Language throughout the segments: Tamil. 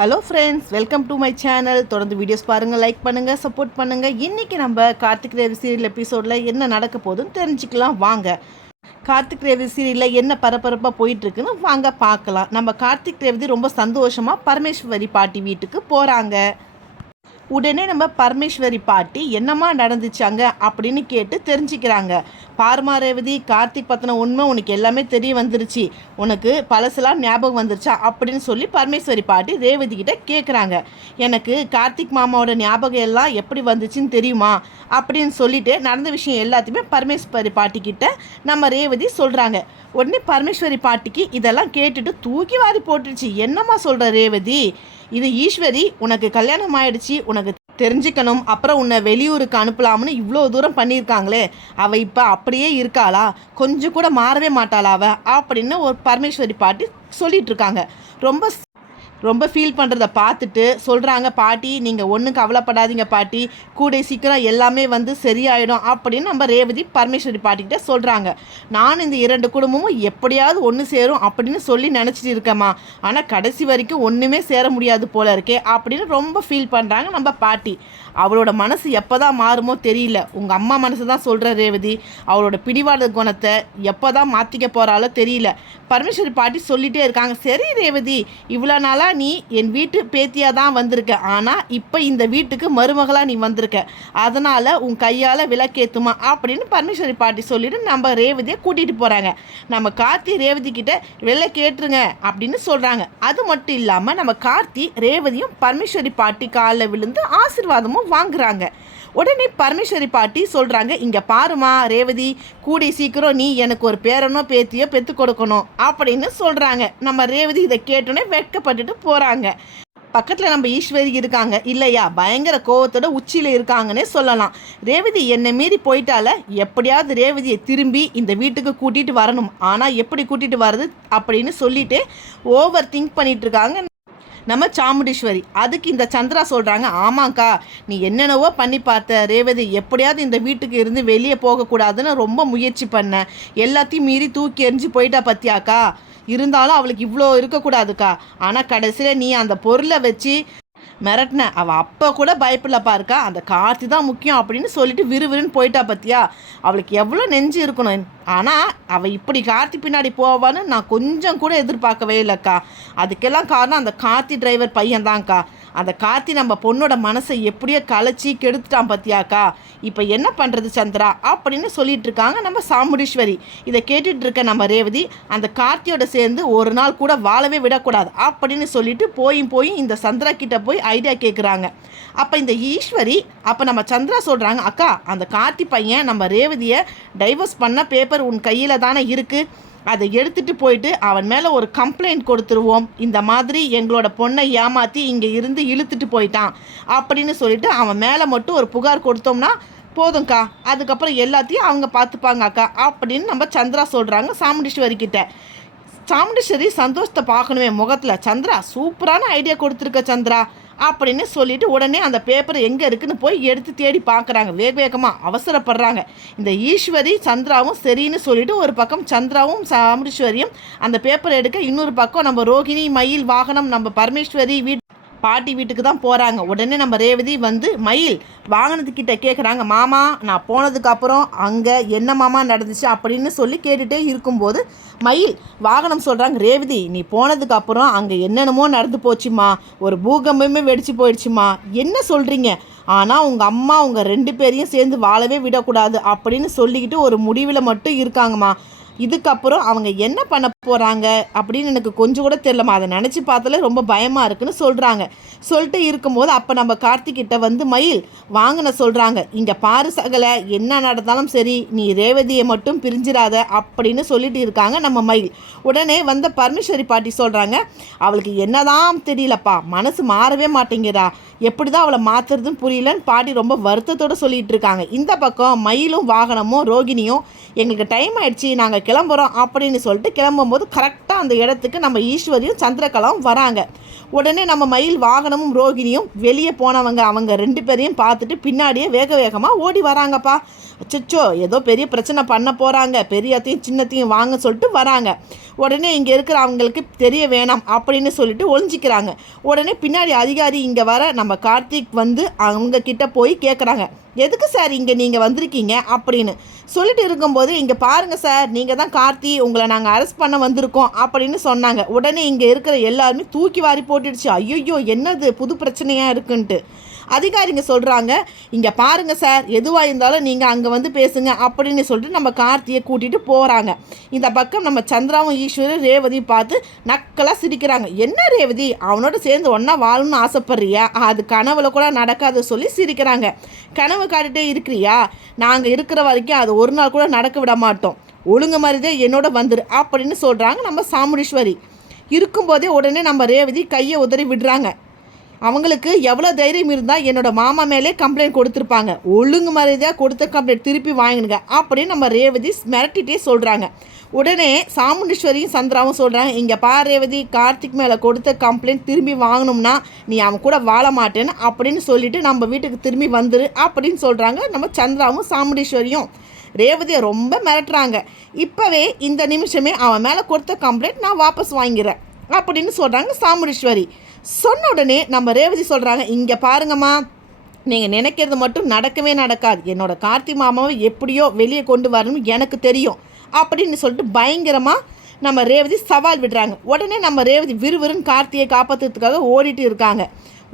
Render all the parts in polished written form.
Hello friends, welcome to my channel. தொடர்ந்து வீடியோஸ் பாருங்கள், லைக் பண்ணுங்கள், சப்போர்ட் பண்ணுங்கள். இன்றைக்கி நம்ம கார்த்திக் ரேவதி சீரியல் எபிசோடில் என்ன நடக்க போகுதுன்னு தெரிஞ்சுக்கலாம் வாங்க. கார்த்திக் ரேவதி சீரியலில் என்ன பரபரப்பாக போயிட்டுருக்குன்னு வாங்க பார்க்கலாம். நம்ம கார்த்திக் ரேவதி ரொம்ப சந்தோஷமாக பரமேஸ்வரி பாட்டி வீட்டுக்கு போகிறாங்க. உடனே நம்ம பரமேஸ்வரி பாட்டி என்னம்மா நடந்துச்சாங்க அப்படின்னு கேட்டு தெரிஞ்சுக்கிறாங்க. பாருமா ரேவதி, கார்த்திக் பற்றின உண்மை உனக்கு எல்லாமே தெரிய வந்துருச்சு, உனக்கு பழசெல்லாம் ஞாபகம் வந்துருச்சா அப்படின்னு சொல்லி பரமேஸ்வரி பாட்டி ரேவதி கிட்ட கேட்குறாங்க. எனக்கு கார்த்திக் மாமாவோட ஞாபகம் எல்லாம் எப்படி வந்துச்சுன்னு தெரியுமா அப்படின்னு சொல்லிட்டு நடந்த விஷயம் எல்லாத்தையுமே பரமேஸ்வரி பாட்டி கிட்ட நம்ம ரேவதி சொல்கிறாங்க. உடனே பரமேஸ்வரி பாட்டிக்கு இதெல்லாம் கேட்டுட்டு தூக்கி வாரி போட்டுருச்சு. என்னம்மா சொல்கிற ரேவதி, இது ஈஸ்வரி உனக்கு கல்யாணம் ஆயிடுச்சு, உனக்கு தெரிஞ்சுக்கணும், அப்புறம் உன்னை வெளியூருக்கு அனுப்பலாம்னு இவ்வளோ தூரம் பண்ணியிருக்காங்களே, அவள் இப்போ அப்படியே இருக்காளா, கொஞ்சம் கூட மாறவே மாட்டாளா அவள் அப்படின்னு ஒரு பரமேஸ்வரி பாட்டி சொல்லிட்டு இருக்காங்க. ரொம்ப ஃபீல் பண்ணுறத பார்த்துட்டு சொல்கிறாங்க, பாட்டி நீங்கள் ஒன்றும் கவலைப்படாதீங்க பாட்டி, கூடை சீக்கிரம் எல்லாமே சரியாயிடும் அப்படின்னு நம்ம ரேவதி பரமேஸ்வரி பாட்டிக்கிட்ட சொல்கிறாங்க. நான் இந்த 2 குடும்பமும் எப்படியாவது ஒன்று சேரும் அப்படின்னு சொல்லி நினச்சிட்டு இருக்கேம்மா, ஆனால் கடைசி வரைக்கும் ஒன்றுமே சேர முடியாது போல இருக்கே அப்படின்னு ரொம்ப ஃபீல் பண்ணுறாங்க நம்ம பாட்டி. அவளோட மனசு எப்போ தான் மாறுமோ தெரியல. உங்கள் அம்மா மனசு தான் சொல்கிற ரேவதி, அவளோட பிடிவாத குணத்தை எப்போ தான் மாற்றிக்க போகிறாலோ தெரியல. பரமேஸ்வரி பாட்டி சொல்லிகிட்டே இருக்காங்க. சரி ரேவதி, இவ்வளோ நாளாக நீ என் வீட்டு பேத்தியாக தான் வந்திருக்க, ஆனால் இப்போ இந்த வீட்டுக்கு மருமகளாக நீ வந்திருக்க, அதனால் உன் கையால் விளக்கேற்றுமா அப்படின்னு பரமேஸ்வரி பாட்டி சொல்லிட்டு நம்ம ரேவதியை கூட்டிகிட்டு போகிறாங்க. நம்ம கார்த்தி ரேவதி கிட்ட விளக்கேற்றுங்க அப்படின்னு சொல்கிறாங்க. அது மட்டும் இல்லாமல் நம்ம கார்த்தி ரேவதியும் பரமேஸ்வரி பாட்டி காலில் விழுந்து ஆசீர்வாதமும் வாங்குறாங்க. உடனே பரமேஸ்வரி பாட்டி சொல்கிறாங்க, இங்கே பாருமா ரேவதி, கூடி சீக்கிரம் நீ எனக்கு ஒரு பேரனோ பேத்தியோ பெற்று கொடுக்கணும் அப்படின்னு சொல்கிறாங்க. நம்ம ரேவதி இதை கேட்டோன்னே வெட்கப்பட்டுட்டு போகிறாங்க. பக்கத்தில் நம்ம ஈஸ்வரி இருக்காங்க இல்லையா, பயங்கர கோவத்தோட உச்சியில் இருக்காங்கன்னே சொல்லலாம். ரேவதி என்னை மீறி போயிட்டால, எப்படியாவது ரேவதியை திரும்பி இந்த வீட்டுக்கு கூட்டிகிட்டு வரணும், ஆனால் எப்படி கூட்டிகிட்டு வர்றது அப்படின்னு சொல்லிட்டு ஓவர் திங்க் பண்ணிட்டு இருக்காங்க நம்ம சாமுண்டீஸ்வரி. அதுக்கு இந்த சந்திரா சொல்கிறாங்க, ஆமாக்கா நீ என்னென்னவோ பண்ணி பார்த்த ரேவதி, எப்படியாவது இந்த வீட்டுக்கு இருந்து வெளியே போகக்கூடாதுன்னு ரொம்ப முயற்சி பண்ண, எல்லாத்தையும் மீறி தூக்கி எறிஞ்சு போயிட்டா பத்தியாக்கா, இருந்தாலும் அவளுக்கு இவ்வளோ இருக்கக்கூடாதுக்கா, ஆனால் கடைசியில் நீ அந்த பொருளை வச்சு மிரட்டின, அவள் அப்போ கூட பயப்படலப்பா இருக்கா, அந்த கார்த்தி தான் முக்கியம் அப்படின்னு சொல்லிட்டு விறுவிறுன்னு போயிட்டா பத்தியா, அவளுக்கு எவ்வளோ நெஞ்சு இருக்கணும், ஆனால் அவள் இப்படி கார்த்தி பின்னாடி போவான்னு நான் கொஞ்சம் கூட எதிர்பார்க்கவே இல்லைக்கா, அதுக்கெல்லாம் காரணம் அந்த கார்த்தி டிரைவர் பையன்தான்க்கா, அந்த கார்த்தி நம்ம பொண்ணோட மனசை எப்படியோ கலைச்சி கெடுத்துட்டான் பத்தியாக்கா, இப்போ என்ன பண்ணுறது சந்திரா அப்படின்னு சொல்லிட்டு இருக்காங்க நம்ம சாமுண்டீஸ்வரி. இதை கேட்டுட்டு இருக்க நம்ம ரேவதி, அந்த கார்த்தியோட சேர்ந்து ஒரு நாள் கூட வாழவே விடக்கூடாது அப்படின்னு சொல்லிட்டு போய் இந்த சந்திரா கிட்ட போய் ஐடியா கேட்குறாங்க. அப்போ இந்த ஈஸ்வரி, அப்போ நம்ம சந்திரா சொல்கிறாங்க, அக்கா அந்த கார்த்தி பையன் நம்ம ரேவதியை டைவர்ஸ் பண்ண பேப்பர் உன் கையில் தானே இருக்குது, அதை எடுத்துகிட்டு போயிட்டு அவன் மேலே ஒரு கம்ப்ளைண்ட் கொடுத்துருவோம், இந்த மாதிரி எங்களோட பொண்ணை ஏமாற்றி இங்கே இருந்து இழுத்துட்டு போயிட்டான் அப்படின்னு சொல்லிட்டு அவன் மேலே மட்டும் ஒரு புகார் கொடுத்தோம்னா போதும்க்கா, அதுக்கப்புறம் எல்லாத்தையும் அவங்க பார்த்துப்பாங்க அக்கா அப்படின்னு நம்ம சந்திரா சொல்கிறாங்க சாமுண்டீஸ்வரி கிட்ட. சாமுண்டீஸ்வரி சந்தோஷத்தை பார்க்கணுமே முகத்தில், சந்திரா சூப்பரான ஐடியா கொடுத்துருக்க சந்திரா அப்படின்னு சொல்லிட்டு உடனே அந்த பேப்பர் எங்கே இருக்குன்னு போய் எடுத்து தேடி பார்க்குறாங்க. வேகமாக அவசரப்படுறாங்க. இந்த ஈஸ்வரி சந்திராவும் சரின்னு சொல்லிட்டு ஒரு பக்கம் சந்திராவும் சாமுண்டீஸ்வரியும் அந்த பேப்பர் எடுக்க, இன்னொரு பக்கம் நம்ம ரோகிணி மயில் வாகனம் நம்ம பரமேஸ்வரி பாட்டி வீட்டுக்கு தான் போகிறாங்க. உடனே நம்ம ரேவதி மயில் வாகனத்துக்கிட்ட கேட்குறாங்க, மாமா நான் போனதுக்கப்புறம் அங்கே என்ன மாமா நடந்துச்சு அப்படின்னு சொல்லி கேட்டுகிட்டே இருக்கும்போது மயில் வாகனம் சொல்கிறாங்க, ரேவதி நீ போனதுக்கப்புறம் அங்கே என்னென்னமோ நடந்து போச்சுமா, ஒரு பூகம்பமே வெடிச்சு போயிடுச்சுமா, என்ன சொல்கிறீங்க, ஆனால் உங்கள் அம்மா உங்கள் 2 பேரையும் சேர்ந்து வாழவே விடக்கூடாது அப்படின்னு சொல்லிக்கிட்டு ஒரு முடிவில் மட்டும் இருக்காங்கம்மா, இதுக்கப்புறம் அவங்க என்ன பண்ண போகிறாங்க அப்படின்னு எனக்கு கொஞ்சம் கூட தெரியலமா, அதை நினச்சி பார்த்தாலே ரொம்ப பயமாக இருக்குன்னு சொல்கிறாங்க. சொல்லிட்டு இருக்கும்போது அப்போ நம்ம கார்த்திகிட்ட மயில் வாங்கின சொல்கிறாங்க, இங்கே பாரு சகலை, என்ன நடந்தாலும் சரி நீ ரேவதியை மட்டும் பிரிஞ்சிடாத அப்படின்னு சொல்லிட்டு இருக்காங்க நம்ம மயில். உடனே பரமேஸ்வரி பாட்டி சொல்கிறாங்க, அவளுக்கு என்னதான் தெரியலப்பா, மனசு மாறவே மாட்டேங்கிறா, எப்படி தான் அவளை மாற்றுறதுன்னு புரியலன்னு பாட்டி ரொம்ப வருத்தத்தோடு சொல்லிகிட்டு இருக்காங்க. இந்த பக்கம் மயிலும் வாகனமும் ரோகிணியும் எங்களுக்கு டைம் ஆயிடுச்சு நாங்கள் கிளம்புறோம் அப்படின்னு சொல்லிட்டு கிளம்பும்போது கரெக்டாக அந்த இடத்துக்கு நம்ம ஈஸ்வரியும் சந்திரகலாவும் வராங்க. உடனே நம்ம மயில் வாகனமும் ரோகிணியும் வெளியே போனவங்க அவங்க 2 பேரையும் பார்த்துட்டு பின்னாடியே வேக வேகமாக ஓடி வராங்கப்பா. அச்சோ, ஏதோ பெரிய பிரச்சனை பண்ண போகிறாங்க, பெரியத்தையும் சின்னத்தையும் வாங்க சொல்லிட்டு வராங்க. உடனே இங்கே இருக்கிற அவங்களுக்கு தெரிய வேணாம் அப்படின்னு சொல்லிட்டு ஒளிஞ்சிக்கிறாங்க. உடனே பின்னாடி அதிகாரி இங்கே வர நம்ம கார்த்திக் வந்து அவங்க கிட்ட போய் கேட்குறாங்க, எதுக்கு சார் இங்கே நீங்கள் வந்திருக்கீங்க அப்படின்னு சொல்லிட்டு இருக்கும்போது, இங்கே பாருங்கள் சார், நீங்கள் தான் கார்த்தி, உங்களை நாங்கள் அரெஸ்ட் பண்ண வந்திருக்கோம் அப்படின்னு சொன்னாங்க. உடனே இங்கே இருக்கிற எல்லாருமே தூக்கி வாரி போட்டுடுச்சு. ஐயோ, என்னது புது பிரச்சனையாக இருக்குன்ட்டு அதிகாரிங்க சொல்கிறாங்க, இங்கே பாருங்கள் சார், எதுவாக இருந்தாலும் நீங்கள் அங்கே வந்து பேசுங்க அப்படின்னு சொல்லிட்டு நம்ம கார்த்தியை கூட்டிகிட்டு போகிறாங்க. இந்த பக்கம் நம்ம சந்திராவும் ஈஸ்வரும் ரேவதியும் பார்த்து நக்கலாக சிரிக்கிறாங்க. என்ன ரேவதி, அவனோட சேர்ந்து ஒன்றா வாழணும்னு ஆசைப்படுறியா? அது கனவுல கூட நடக்காது சொல்லி சிரிக்கிறாங்க. கனவு காட்டிகிட்டே இருக்கிறியா? நாங்கள் இருக்கிற வரைக்கும் அது ஒரு நாள் கூட நடக்க விட மாட்டோம், ஒழுங்கு மாதிரிதான் என்னோட வந்துரு அப்படின்னு சொல்கிறாங்க நம்ம சாமுண்டீஸ்வரி. இருக்கும்போதே உடனே நம்ம ரேவதி கையை உதறி விடுறாங்க. அவங்களுக்கு எவ்வளோ தைரியம் இருந்தால் என்னோடய மாமா மேலே கம்ப்ளைண்ட் கொடுத்துருப்பாங்க, ஒழுங்கு மாதிரிதான் கொடுத்த கம்ப்ளைண்ட் திருப்பி வாங்கினுங்க அப்படின்னு நம்ம ரேவதி மிரட்டிகிட்டே சொல்கிறாங்க. உடனே சாமுண்டீஸ்வரியும் சந்திராவும் சொல்கிறாங்க, இங்கே பார் ரேவதி, கார்த்திக் மேலே கொடுத்த கம்ப்ளைண்ட் திரும்பி வாங்கணும்னா நீ அவன் கூட வாழ மாட்டேன்னு அப்படின்னு சொல்லிவிட்டு நம்ம வீட்டுக்கு திரும்பி வந்துரு அப்படின்னு சொல்கிறாங்க நம்ம சந்திராவும் சாமுண்டீஸ்வரியும். ரேவதியை ரொம்ப மிரட்டுறாங்க. இப்போவே இந்த நிமிஷமே அவன் மேலே கொடுத்த கம்ப்ளைண்ட் நான் வாபஸ் வாங்கிறேன் அப்படின்னு சொல்கிறாங்க சாமுண்டீஸ்வரி. சொன்ன உடனே நம்ம ரேவதி சொல்கிறாங்க, இங்கே பாருங்கம்மா, நீங்கள் நினைக்கிறது மட்டும் நடக்கவே நடக்காது, என்னோட கார்த்திக் மாமாவை எப்படியோ வெளியே கொண்டு வரணும்னு எனக்கு தெரியும் அப்படின்னு சொல்லிட்டு பயங்கரமாக நம்ம ரேவதி சவால் விடுறாங்க. உடனே நம்ம ரேவதி விறுவிறுன்னு கார்த்தியை காப்பாற்றுறதுக்காக ஓடிட்டு இருக்காங்க.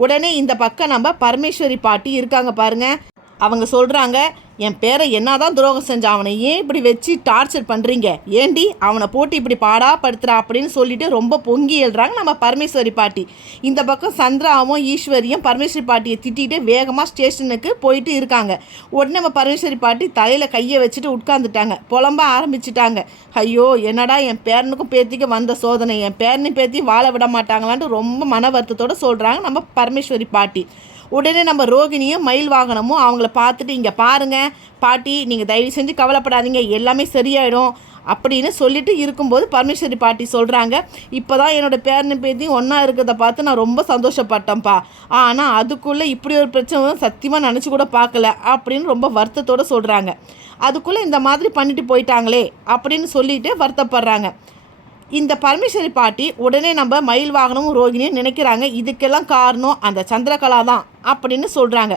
உடனே இந்த பக்கம் நம்ம பரமேஸ்வரி பாட்டி இருக்காங்க பாருங்கள். அவங்க சொல்கிறாங்க, என் பேரை என்னதான் துரோகம் செஞ்ச அவனை ஏன் இப்படி வச்சு டார்ச்சர் பண்ணுறீங்க, ஏண்டி அவனை போட்டு இப்படி பாடாப்படுத்துகிறா அப்படின்னு சொல்லிட்டு ரொம்ப பொங்கி எழுறாங்க நம்ம பரமேஸ்வரி பாட்டி. இந்த பக்கம் சந்திராவும் ஈஸ்வரியும் பரமேஸ்வரி பாட்டியை திட்டிகிட்டு வேகமாக ஸ்டேஷனுக்கு போயிட்டு இருக்காங்க. உடனே நம்ம பரமேஸ்வரி பாட்டி தலையில் கையை வச்சுட்டு உட்காந்துட்டாங்க, புலம்ப ஆரம்பிச்சிட்டாங்க. ஐயோ, என்னடா என் பேரனுக்கும் பேத்திக்கு வந்த சோதனை, என் பேரனையும் பேத்தியும் வாழ விட மாட்டாங்களான்ட்டு ரொம்ப மன வருத்தத்தோடு சொல்கிறாங்க நம்ம பரமேஸ்வரி பாட்டி. உடனே நம்ம ரோகிணியும் மயில் வாகனமும் அவங்கள பார்த்துட்டு, இங்கே பாருங்கள் பாட்டி, நீங்கள் தயவு செஞ்சு கவலைப்படாதீங்க, எல்லாமே சரியாயிடும் அப்படின்னு சொல்லிட்டு இருக்கும்போது பரமேஸ்வரி பாட்டி சொல்கிறாங்க, இப்போ தான் என்னோடய பேரனை பேத்தியும் ஒன்றா இருக்கிறத பார்த்து நான் ரொம்ப சந்தோஷப்பட்டேன்ப்பா, ஆனால் அதுக்குள்ளே இப்படி ஒரு பிரச்சனை சத்தியமாக நினச்சி கூட பார்க்கல அப்படின்னு ரொம்ப வருத்தத்தோடு சொல்கிறாங்க. அதுக்குள்ளே இந்த மாதிரி பண்ணிட்டு போயிட்டாங்களே அப்படின்னு சொல்லிட்டு வருத்தப்படுறாங்க. இந்த பரமேஸ்வரி பாட்டி உடனே நம்ம மயில் வாகனமும் ரோகிணியும் நினைக்கிறாங்க, இதுக்கெல்லாம் காரணம் அந்த சந்திரகலா தான் அப்படின்னு சொல்கிறாங்க.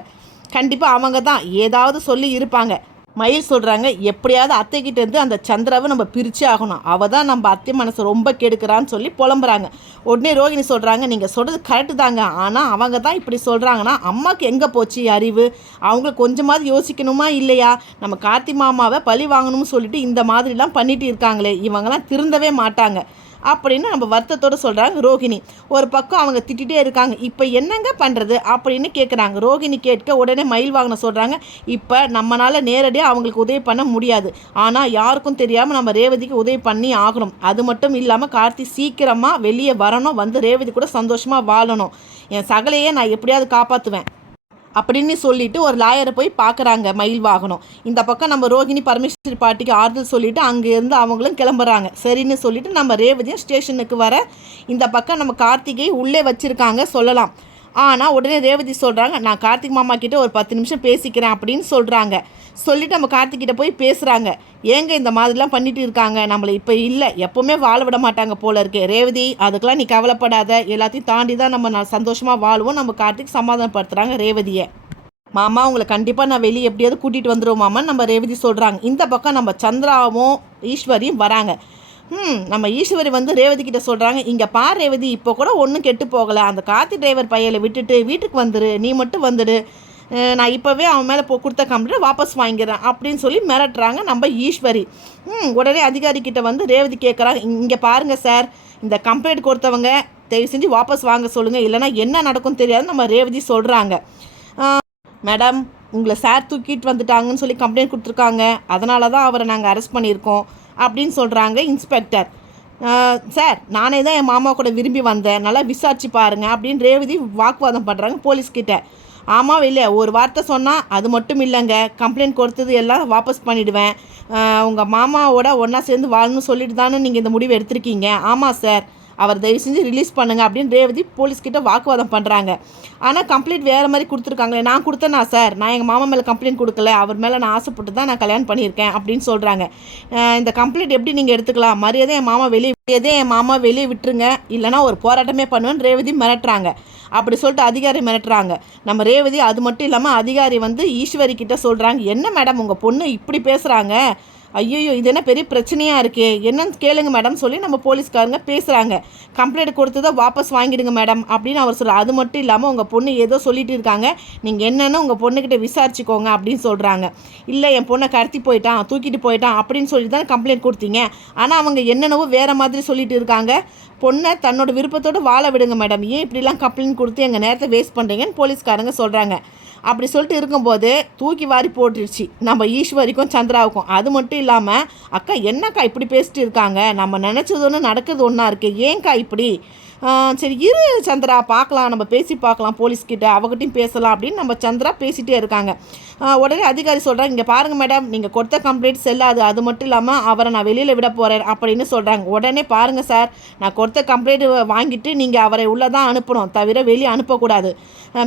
கண்டிப்பாக அவங்க தான் ஏதாவது சொல்லி இருப்பாங்க. மயில் சொல்கிறாங்க, எப்படியாவது அத்தைக்கிட்டேருந்து அந்த சந்திராவை நம்ம பிரித்து ஆகணும், அவள் தான் நம்ம அத்தை மனசை ரொம்ப கெடுக்கிறான்னு சொல்லி புலம்புறாங்க. உடனே ரோகிணி சொல்கிறாங்க, நீங்கள் சொல்கிறது கரெக்டு தாங்க, ஆனால் அவங்க தான் இப்படி சொல்கிறாங்கன்னா அம்மாவுக்கு எங்கே போச்சு அறிவு, அவங்களுக்கு கொஞ்சமாவது யோசிக்கணுமா இல்லையா? நம்ம கார்த்திக் மாமாவை பழி வாங்கணும்னு சொல்லிட்டு இந்த மாதிரிலாம் பண்ணிட்டு இருக்காங்களே, இவங்கெல்லாம் திருந்தவே மாட்டாங்க அப்படின்னு நம்ம வருத்தத்தோடு சொல்கிறாங்க ரோகிணி. ஒரு பக்கம் அவங்க திட்டிகிட்டே இருக்காங்க. இப்போ என்னங்க பண்ணுறது அப்படின்னு கேட்குறாங்க. ரோகிணி கேட்க உடனே மயில் வாகனம் சொல்கிறாங்க, இப்போ நம்மளால் நேரடியாக அவங்களுக்கு உதவி பண்ண முடியாது, ஆனால் யாருக்கும் தெரியாமல் நம்ம ரேவதிக்கு உதவி பண்ணி ஆகணும். அது மட்டும் இல்லாமல் கார்த்தி சீக்கிரமாக வெளியே வரணும், வந்து ரேவதி கூட சந்தோஷமாக வாழணும், என் சகலையே நான் எப்படியாவது காப்பாற்றுவேன் அப்படின்னு சொல்லிட்டு ஒரு லாயரை போய் பார்க்குறாங்க மயில் வாகனம். இந்த பக்கம் நம்ம ரோகிணி பரமேஸ்வரி பாட்டிக்கு ஆறுதல் சொல்லிவிட்டு அங்கேருந்து அவங்களும் கிளம்புறாங்க. சரின்னு சொல்லிவிட்டு நம்ம ரேவதியும் ஸ்டேஷனுக்கு வர இந்த பக்கம் நம்ம கார்த்திகை உள்ளே வச்சுருக்காங்க சொல்லலாம். ஆனால் உடனே ரேவதி சொல்கிறாங்க, நான் கார்த்திக் மாமா கிட்டே ஒரு 10 நிமிஷம் பேசிக்கிறேன் அப்படின்னு சொல்கிறாங்க. சொல்லிவிட்டு நம்ம கார்த்திகிட்ட போய் பேசுகிறாங்க, ஏங்க இந்த மாதிரிலாம் பண்ணிட்டு இருக்காங்க, நம்மளை இப்போ இல்லை எப்போவுமே வாழ விட மாட்டாங்க போல இருக்கு. ரேவதி, அதுக்கெலாம் நீ கவலைப்படாத, எல்லாத்தையும் தாண்டி தான் நம்ம சந்தோஷமாக வாழுவோம், நம்ம கார்த்திக் சமாதானப்படுத்துகிறாங்க ரேவதியை. மாமா, உங்களை கண்டிப்பாக நான் வெளியே எப்படியாவது கூட்டிகிட்டு வந்துடுவோம் மாமான்னு நம்ம ரேவதி சொல்கிறாங்க. இந்த பக்கம் நம்ம சந்திராவும் ஈஸ்வரியும் வராங்க. நம்ம ஈஸ்வரி வந்து ரேவதி கிட்ட சொல்கிறாங்க, இங்கே பார் ரேவதி, இப்போ கூட ஒன்றும் கெட்டு போகலை, அந்த கார்த்தி டிரைவர் பையலை விட்டுட்டு வீட்டுக்கு வந்துடு, நீ மட்டும் வந்துடு, நான் இப்போவே அவன் மேலே கொடுத்த கம்ப்ளைண்ட் வாபஸ் வாங்கிறேன் அப்படின்னு சொல்லி மிரட்டுறாங்க நம்ம ஈஸ்வரி. உடனே அதிகாரிக்கிட்ட வந்து ரேவதி கேட்குறாங்க, இங்கே பாருங்கள் சார், இந்த கம்ப்ளைண்ட் கொடுத்தவங்க தயவு செஞ்சு வாபஸ் வாங்க சொல்லுங்கள், இல்லைனா என்ன நடக்கும் தெரியாது நம்ம ரேவதி சொல்கிறாங்க. மேடம், உங்களை சார் தூக்கிட்டு வந்துட்டாங்கன்னு சொல்லி கம்ப்ளைண்ட் கொடுத்துருக்காங்க, அதனால தான் அவரை நாங்கள் அரெஸ்ட் பண்ணியிருக்கோம் அப்படின்னு சொல்கிறாங்க இன்ஸ்பெக்டர். சார், நானே தான் என் மாமா கூட விரும்பி வந்தேன், நல்லா விசாரிச்சு பாருங்கள் அப்படின்னு ரேவதி வாக்குவாதம் பண்ணுறாங்க போலீஸ்கிட்ட. ஆமாம் இல்லை, ஒரு வார்த்தை சொன்னால் அது மட்டும் இல்லைங்க, கம்ப்ளைண்ட் கொடுத்தது எல்லாம் வாபஸ் பண்ணிவிடுவேன், உங்கள் மாமாவோட ஒன்றா சேர்ந்து வாழணும்னு சொல்லிட்டு தானே நீங்கள் இந்த முடிவு எடுத்திருக்கீங்க. ஆமாம் சார் அவர் தயவு செஞ்சு ரிலீஸ் பண்ணுங்கள் அப்படின்னு ரேவதி போலீஸ்கிட்ட வாக்குவாதம் பண்ணுறாங்க. ஆனால் கம்ப்ளைண்ட் வேறு மாதிரி கொடுத்துருக்காங்களே, நான் கொடுத்தேனா சார், நான் எங்கள் மாமா மேலே கம்ப்ளைண்ட் கொடுக்கல, அவர் மேலே நான் ஆசைப்பட்டு தான் நான் கல்யாணம் பண்ணியிருக்கேன் அப்படின்னு சொல்கிறாங்க. இந்த கம்ப்ளைண்ட் எப்படி நீங்கள் எடுத்துக்கலாம், மரியாதை என் மாமா வெளியே விட்டுருங்க, இல்லைனா ஒரு போராட்டமே பண்ணுவேன்னு ரேவதி மிரட்டுறாங்க. அப்படி சொல்லிட்டு அதிகாரி மிரட்டுறாங்க. நம்ம ரேவதி அது மட்டும் இல்லாமல் அதிகாரி ஈஸ்வரி கிட்ட சொல்கிறாங்க, என்ன மேடம் உங்கள் பொண்ணு இப்படி பேசுகிறாங்க, ஐயோ இது என்ன பெரிய பிரச்சனையாக இருக்கே, என்னன்னு கேளுங்க மேடம் சொல்லி நம்ம போலீஸ்காரங்க பேசுகிறாங்க. கம்ப்ளைண்ட் கொடுத்ததை வாபஸ் வாங்கிடுங்க மேடம் அப்படின்னு அவர் சொல்கிறார். அது மட்டும் இல்லாமல் உங்கள் பொண்ணு ஏதோ சொல்லிட்டு இருக்காங்க, நீங்கள் என்னென்னு உங்கள் பொண்ணுக்கிட்ட விசாரிச்சுக்கோங்க அப்படின்னு சொல்கிறாங்க. இல்லை என் பொண்ணை கடத்தி போயிட்டான், தூக்கிட்டு போயிட்டான் அப்படின்னு சொல்லி தான் கம்ப்ளைண்ட் கொடுத்தீங்க, ஆனால் அவங்க என்னென்னவோ வேறு மாதிரி சொல்லிட்டு இருக்காங்க, பொண்ணை தன்னோட விருப்பத்தோடு வாழ விடுங்க மேடம், ஏன் இப்படிலாம் கம்ப்ளைண்ட் கொடுத்து எங்கள் நேரத்தை வேஸ்ட் பண்ணுறீங்கன்னு போலீஸ்காரங்க சொல்கிறாங்க. அப்படி சொல்லிட்டு இருக்கும்போது தூக்கி வாரி போட்டுருச்சு நம்ம ஈஸ்வரிக்கும் சந்திராவுக்கும். அது மட்டும் இல்லாமல் அக்கா என்னக்கா இப்படி பேசிட்டு இருக்காங்க, நம்ம நினச்சது ஒன்று நடக்கிறது ஒன்றா இருக்குது, ஏன்க்கா இப்படி, சரி இரு சந்திரா பார்க்கலாம், நம்ம பேசி பார்க்கலாம், போலீஸ்கிட்ட அவகிட்டையும் பேசலாம் அப்படின்னு நம்ம சந்திரா பேசிகிட்டே இருக்காங்க. உடனே அதிகாரி சொல்கிறாங்க, இங்கே பாருங்கள் மேடம், நீங்கள் கொடுத்த கம்ப்ளைண்ட் செல்லாது, அது மட்டும் இல்லாமல் அவரை நான் வெளியில் விட போகிறேன் அப்படின்னு சொல்கிறாங்க. உடனே பாருங்கள் சார், நான் கொடுத்த கம்ப்ளைண்ட் வாங்கிட்டு நீங்கள் அவரை உள்ளே தான் அனுப்பணும், தவிர வெளியே அனுப்பக்கூடாது.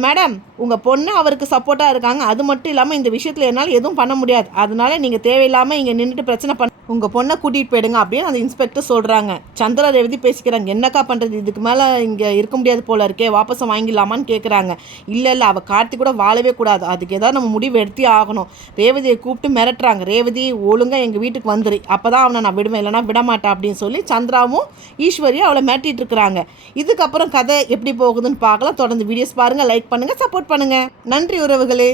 மேடம் உங்கள் பொண்ணு அவருக்கு சப்போர்ட்டாக இருக்காங்க, அது மட்டும் இல்லாமல் இந்த விஷயத்தில் என்னால் எதுவும் பண்ண முடியாது, அதனால நீங்கள் தேவையில்லாமல் இங்கே நின்றுட்டு பிரச்சனை பண்ண உங்கள் பொண்ணை கூட்டிகிட்டு போயிடுங்க அப்படின்னு அந்த இன்ஸ்பெக்டர் சொல்கிறாங்க. சந்திரா ரேவதி பேசிக்கிறாங்க, என்னக்கா பண்ணுறது, இதுக்கு மேலே இங்கே இருக்க முடியாது போல இருக்கே, வாபஸை வாங்கிடலாமான்னு கேட்குறாங்க. இல்லை அவள் கார்த்தி கூட வாழவே கூடாது, அதுக்கு ஏதாவது நம்ம முடிவு எடுத்தே ஆகணும். ரேவதியை கூப்பிட்டு மிரட்டுறாங்க, ரேவதி ஒழுங்காக எங்கள் வீட்டுக்கு வந்துரு, அப்போ தான் அவனை நான் விடுவேன், இல்லைனா விடமாட்டேன் அப்படின்னு சொல்லி சந்திராவும் ஈஸ்வரியும் அவளை மிரட்டிட்டு இருக்கிறாங்க. இதுக்கப்புறம் கதை எப்படி போகுதுன்னு பார்க்கலாம். தொடர்ந்து வீடியோஸ் பாருங்கள், லைக் பண்ணுங்கள், சப்போர்ட் பண்ணுங்கள். நன்றி உறவுகளே.